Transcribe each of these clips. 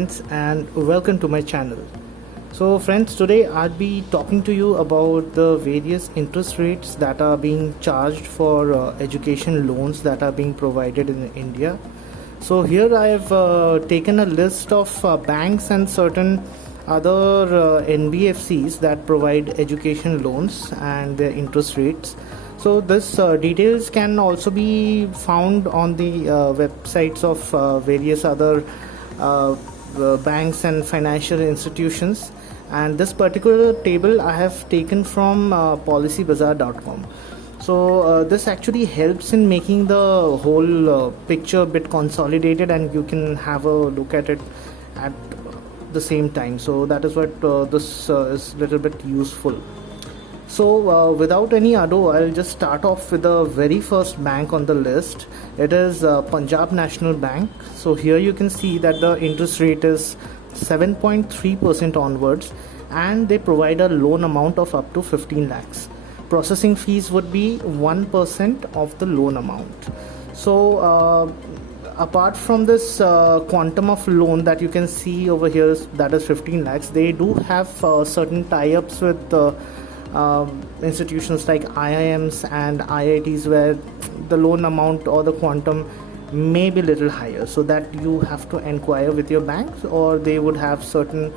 friends, and welcome to my channel. So friends, today I'll be talking to you about the various interest rates that are being charged for education loans that are being provided in India. So here I have taken a list of banks and certain other NBFCs that provide education loans and their interest rates. So this details can also be found on the websites of various other banks and financial institutions, and this particular table I have taken from policybazaar.com. So this actually helps in making the whole picture a bit consolidated, and you can have a look at it at the same time. So that is what this is a little bit useful. So without any ado, I'll just start off with the very first bank on the list. It is Punjab National Bank. So here you can see that the interest rate is 7.3% onwards, and they provide a loan amount of up to 15 lakhs. Processing fees would be 1% of the loan amount. So apart from this quantum of loan that you can see over here, that is 15 lakhs, they do have certain tie-ups with institutions like IIMs and IITs, where the loan amount or the quantum may be a little higher, so that you have to inquire with your banks, or they would have certain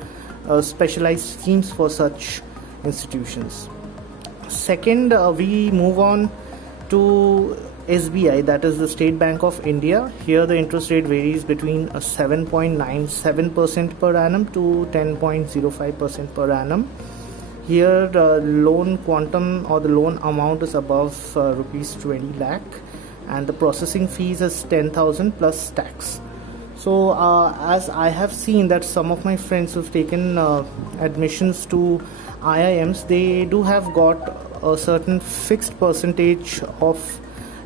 specialized schemes for such institutions. Second, we move on to SBI, that is the State Bank of India. Here the interest rate varies between 7.97% per annum to 10.05% per annum. Here the loan quantum or the loan amount is above rupees 20 lakh, and the processing fees is 10,000 plus tax. So as I have seen that some of my friends who've taken admissions to IIMs, they do have got a certain fixed percentage of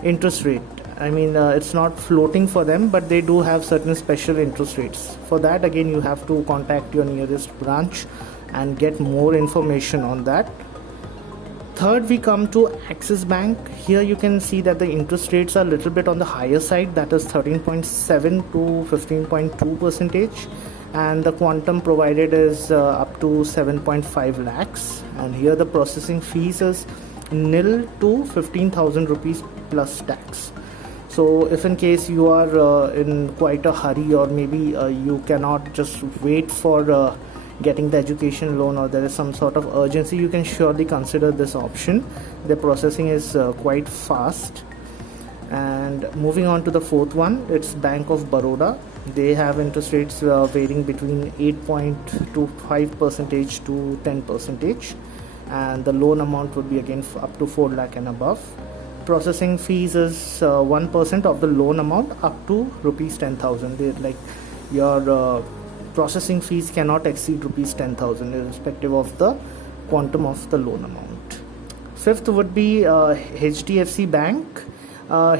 interest rate. I mean, it's not floating for them, but they do have certain special interest rates. For that, again, you have to contact your nearest branch and get more information on that. Third, we come to Axis Bank. Here you can see that the interest rates are a little bit on the higher side, that is 13.7 to 15.2 percentage, and the quantum provided is up to 7.5 lakhs, and here the processing fees is nil to 15,000 rupees plus tax. So if in case you are in quite a hurry, or maybe you cannot just wait for getting the education loan, or there is some sort of urgency, you can surely consider this option. The processing is quite fast. And moving on to the fourth one, it's Bank of Baroda. They have interest rates varying between 8.25% to 10%, and the loan amount would be again up to 4 lakh and above. Processing fees is 1% of the loan amount up to rupees 10,000. Like your processing fees cannot exceed rupees 10,000 irrespective of the quantum of the loan amount. Fifth would be HDFC Bank.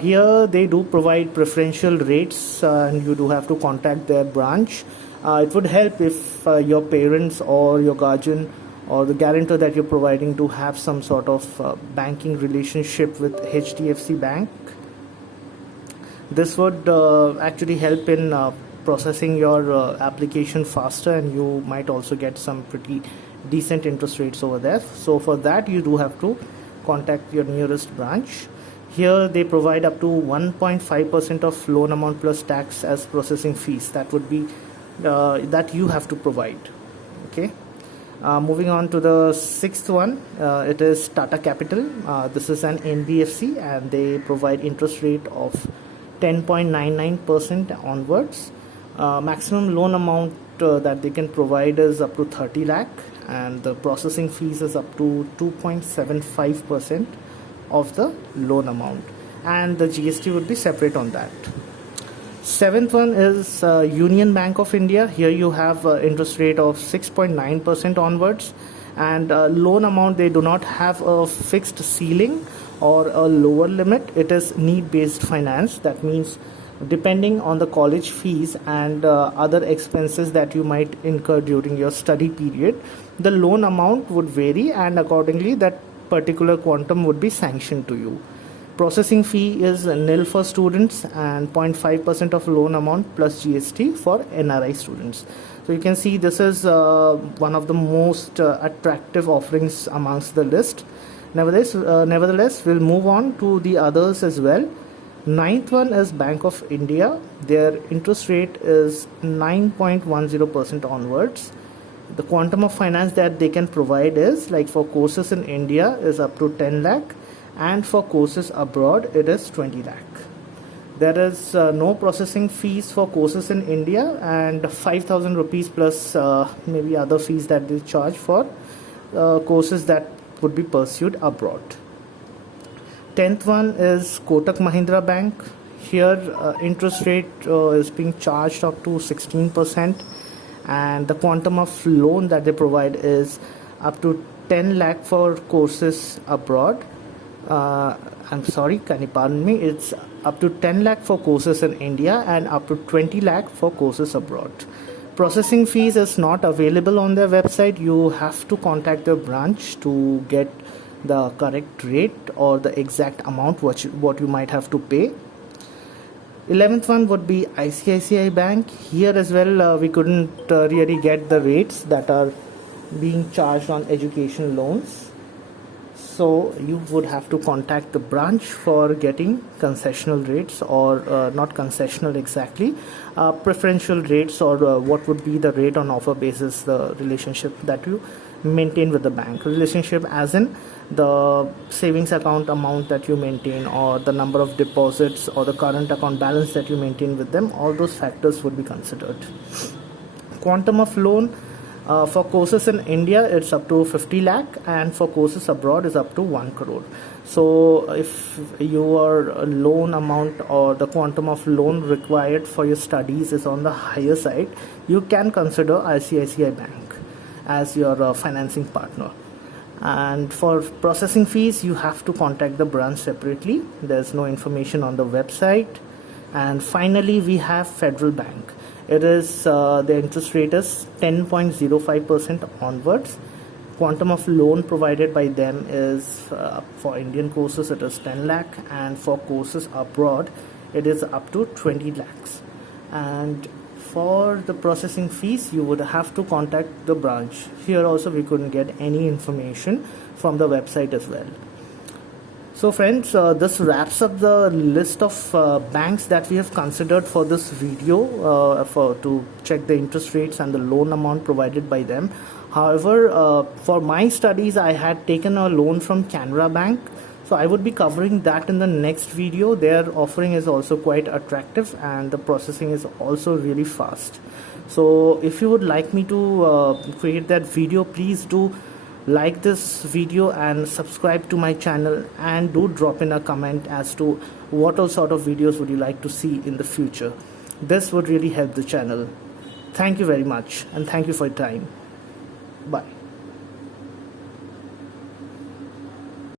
Here they do provide preferential rates, and you do have to contact their branch. It would help if your parents or your guardian or the guarantor that you're providing to have some sort of banking relationship with HDFC Bank. This would actually help in processing your application faster, and you might also get some pretty decent interest rates over there. So for that, you do have to contact your nearest branch. Here they provide up to 1.5% of loan amount plus tax as processing fees. That would be that you have to provide. Okay. Moving on to the sixth one, it is Tata Capital. This is an NBFC, and they provide interest rate of 10.99% onwards. Maximum loan amount that they can provide is up to 30 lakh, and the processing fees is up to 2.75% of the loan amount, and the GST would be separate on that. Seventh one is Union Bank of India. Here you have interest rate of 6.9% onwards, and loan amount, they do not have a fixed ceiling or a lower limit. It is need based finance. That means depending on the college fees and other expenses that you might incur during your study period, the loan amount would vary, and accordingly that particular quantum would be sanctioned to you. Processing fee is nil for students, and 0.5% of loan amount plus GST for NRI students. So you can see this is one of the most attractive offerings amongst the list. Nevertheless, we'll move on to the others as well. Ninth one is Bank of India. Their interest rate is 9.10% onwards. The quantum of finance that they can provide is, like for courses in India, is up to 10 lakh, and for courses abroad it is 20 lakh. There is no processing fees for courses in India, and 5,000 rupees plus maybe other fees that they charge for courses that would be pursued abroad. 10th one is Kotak Mahindra Bank. Here interest rate is being charged up to 16%, and the quantum of loan that they provide is up to 10 lakh for courses abroad. I'm sorry, can you pardon me? It's up to 10 lakh for courses in India and up to 20 lakh for courses abroad. Processing fees is not available on their website. You have to contact the branch to get the correct rate or the exact amount what you might have to pay. 11th one would be ICICI Bank. Here as well we couldn't really get the rates that are being charged on education loans. So you would have to contact the branch for getting concessional rates, or not concessional exactly, preferential rates, or what would be the rate on offer basis, the relationship that you maintain with the bank. Relationship as in the savings account amount that you maintain, or the number of deposits, or the current account balance that you maintain with them. All those factors would be considered. Quantum of loan. For courses in India, it's up to 50 lakh, and for courses abroad is up to 1 crore. So if your loan amount or the quantum of loan required for your studies is on the higher side, you can consider ICICI Bank as your financing partner. And for processing fees, you have to contact the branch separately. There's no information on the website. And finally, we have Federal Bank. It is the interest rate is 10.05% onwards. Quantum of loan provided by them is for Indian courses it is 10 lakh, and for courses abroad it is up to 20 lakhs. And for the processing fees, you would have to contact the branch. Here also we couldn't get any information from the website as well. So friends, this wraps up the list of banks that we have considered for this video to check the interest rates and the loan amount provided by them. However, for my studies, I had taken a loan from Canara Bank. So I would be covering that in the next video. Their offering is also quite attractive, and the processing is also really fast. So if you would like me to create that video, please do like this video and subscribe to my channel, and do drop in a comment as to what all sort of videos would you like to see in the future. This would really help the channel. Thank you very much, and thank you for your time. Bye.